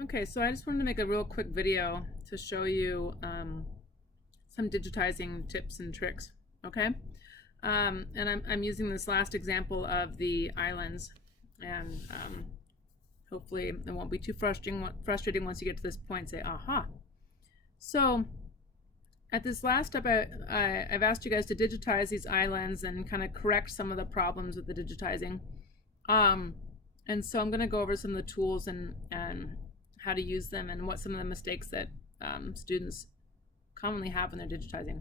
Okay, so I just wanted to make a real quick video to show you some digitizing tips and tricks, okay? And I'm using this last example of the islands, and hopefully it won't be too frustrating once you get to this point and say, aha. So at this last step, I've asked you guys to digitize these islands and kind of correct some of the problems with the digitizing. And so I'm going to go over some of the tools and how to use them and what some of the mistakes that students commonly have when they're digitizing.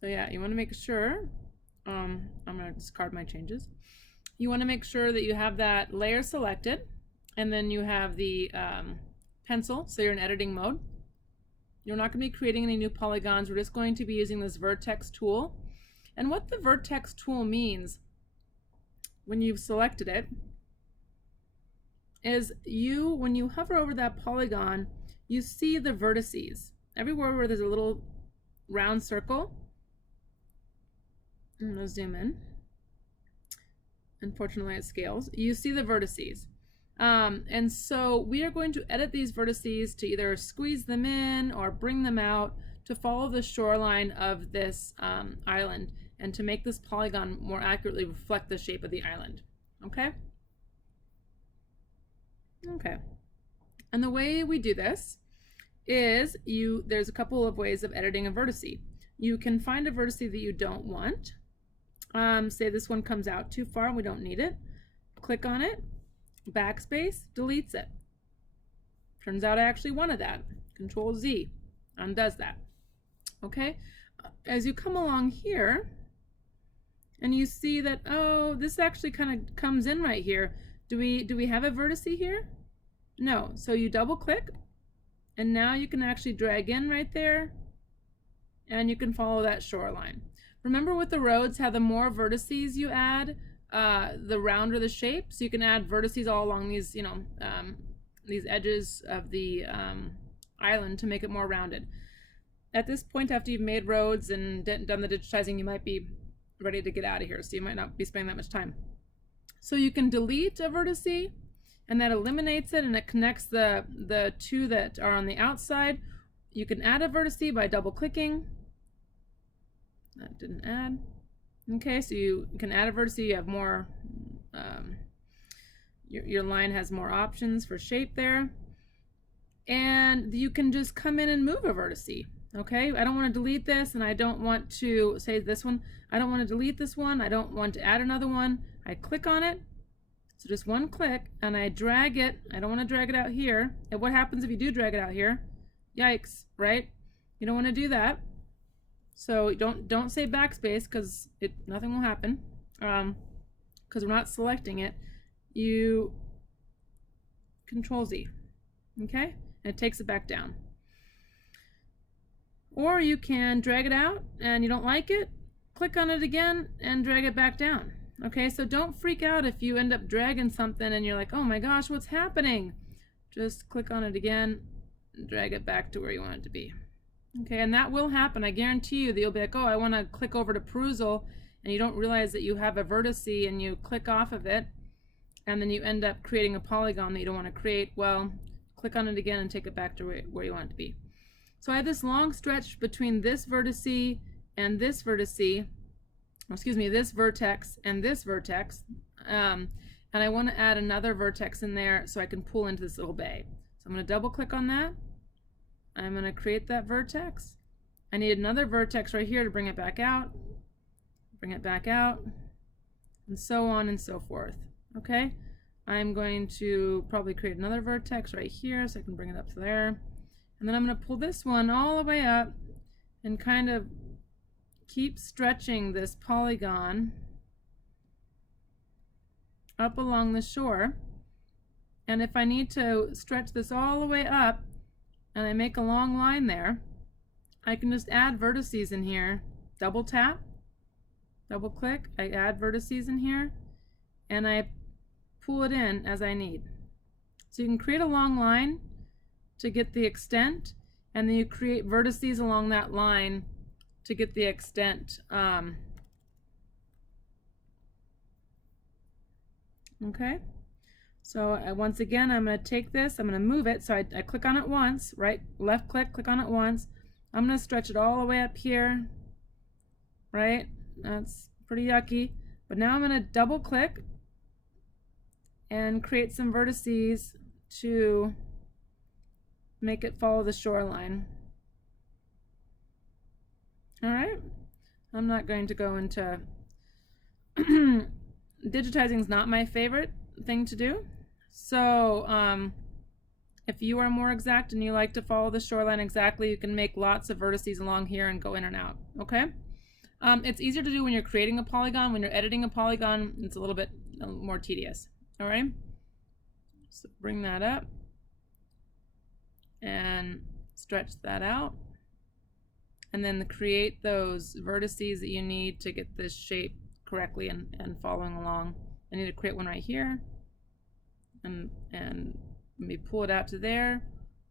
So yeah, you want to make sure, I'm going to discard my changes. You want to make sure that you have that layer selected, and then you have the pencil, so you're in editing mode. You're not going to be creating any new polygons. We're just going to be using this vertex tool. And what the vertex tool means, when you've selected it, is when you hover over that polygon, you see the vertices. Everywhere where there's a little round circle, I'm going to zoom in. Unfortunately, it scales. You see the vertices. And so we are going to edit these vertices to either squeeze them in or bring them out to follow the shoreline of this island and to make this polygon more accurately reflect the shape of the island. Okay? Okay. And the way we do this is there's a couple of ways of editing a vertice. You can find a vertice that you don't want. Say this one comes out too far and we don't need it. Click on it, backspace, deletes it. Turns out I actually wanted that. Control Z undoes that. Okay? As you come along here and you see that, oh, this actually kind of comes in right here. Do we have a vertice here? No. So you double click and now you can actually drag in right there and you can follow that shoreline. Remember with the roads how the more vertices you add, the rounder the shape. So you can add vertices all along these, these edges of the island to make it more rounded. At this point, after you've made roads and done the digitizing, you might be ready to get out of here. So you might not be spending that much time. So you can delete a vertice and that eliminates it and it connects the two that are on the outside. You can add a vertice by double clicking. That didn't add. Okay, so you can add a vertice. You have more, your line has more options for shape there. And you can just come in and move a vertice. Okay, I don't want to delete this and I don't want to, say this one, I don't want to delete this one. I don't want to add another one. I click on it. So just one click and I drag it. I don't want to drag it out here. And what happens if you do drag it out here? Yikes, right? You don't want to do that. So don't say backspace because nothing will happen because we're not selecting it. You Control Z, okay? And it takes it back down. Or you can drag it out and you don't like it, click on it again and drag it back down. Okay, so don't freak out if you end up dragging something and you're like, oh my gosh, what's happening? Just click on it again and drag it back to where you want it to be. Okay, and that will happen. I guarantee you that you'll be like, oh, I want to click over to perusal, and you don't realize that you have a vertice and you click off of it, and then you end up creating a polygon that you don't want to create. Well, click on it again and take it back to where you want it to be. So I have this long stretch between this vertice and this vertice, excuse me, this vertex and this vertex, and I want to add another vertex in there so I can pull into this little bay. So I'm going to double click on that. I'm going to create that vertex. I need another vertex right here to bring it back out, and so on and so forth. Okay, I'm going to probably create another vertex right here so I can bring it up to there. And then I'm going to pull this one all the way up and kind of keep stretching this polygon up along the shore. And if I need to stretch this all the way up and I make a long line there, I can just add vertices in here. Double tap, double click, I add vertices in here and I pull it in as I need. So you can create a long line to get the extent, and then you create vertices along that line to get the extent. Okay, So once again, I'm going to take this, I'm going to move it. So I click on it once, right? Left click, click on it once. I'm going to stretch it all the way up here, right? That's pretty yucky. But now I'm going to double click and create some vertices to make it follow the shoreline. All right. I'm not going to go into digitizing is not my favorite thing to do. So if you are more exact and you like to follow the shoreline exactly, you can make lots of vertices along here and go in and out. Okay. It's easier to do when you're creating a polygon. When you're editing a polygon, it's a little bit more tedious. All right. So bring that up and stretch that out. And then create those vertices that you need to get this shape correctly and following along. I need to create one right here. And let me pull it out to there.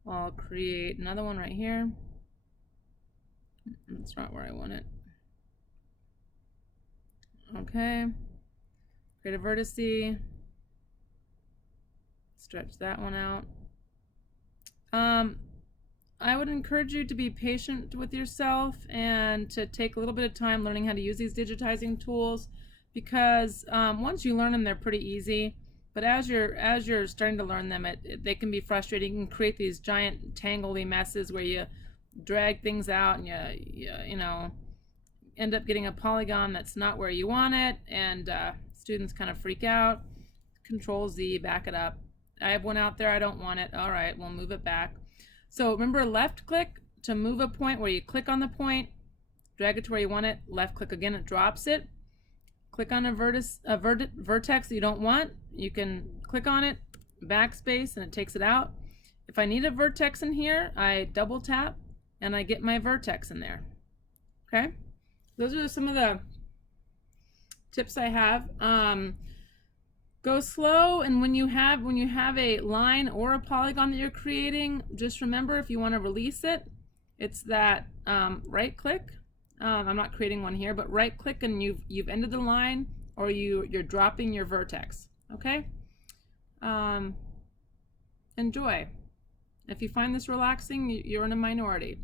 I'll create another one right here. That's not where I want it. Okay. Create a vertice. Stretch that one out. I would encourage you to be patient with yourself and to take a little bit of time learning how to use these digitizing tools, because once you learn them, they're pretty easy. But as you're starting to learn them, they can be frustrating and create these giant tangly messes where you drag things out and you know end up getting a polygon that's not where you want it, and students kind of freak out. Control Z, back it up. I have one out there, I don't want it. All right, we'll move it back. So remember, left click to move a point, where you click on the point, drag it to where you want it, left click again, it drops it. Click on a vertex that you don't want, you can click on it, backspace, and it takes it out. If I need a vertex in here, I double tap and I get my vertex in there. Okay, those are some of the tips I have. Go slow, and when you have a line or a polygon that you're creating, just remember, if you want to release it, it's that right click. I'm not creating one here, but right click and you've ended the line, or you're dropping your vertex. Okay. Enjoy. If you find this relaxing, you're in a minority.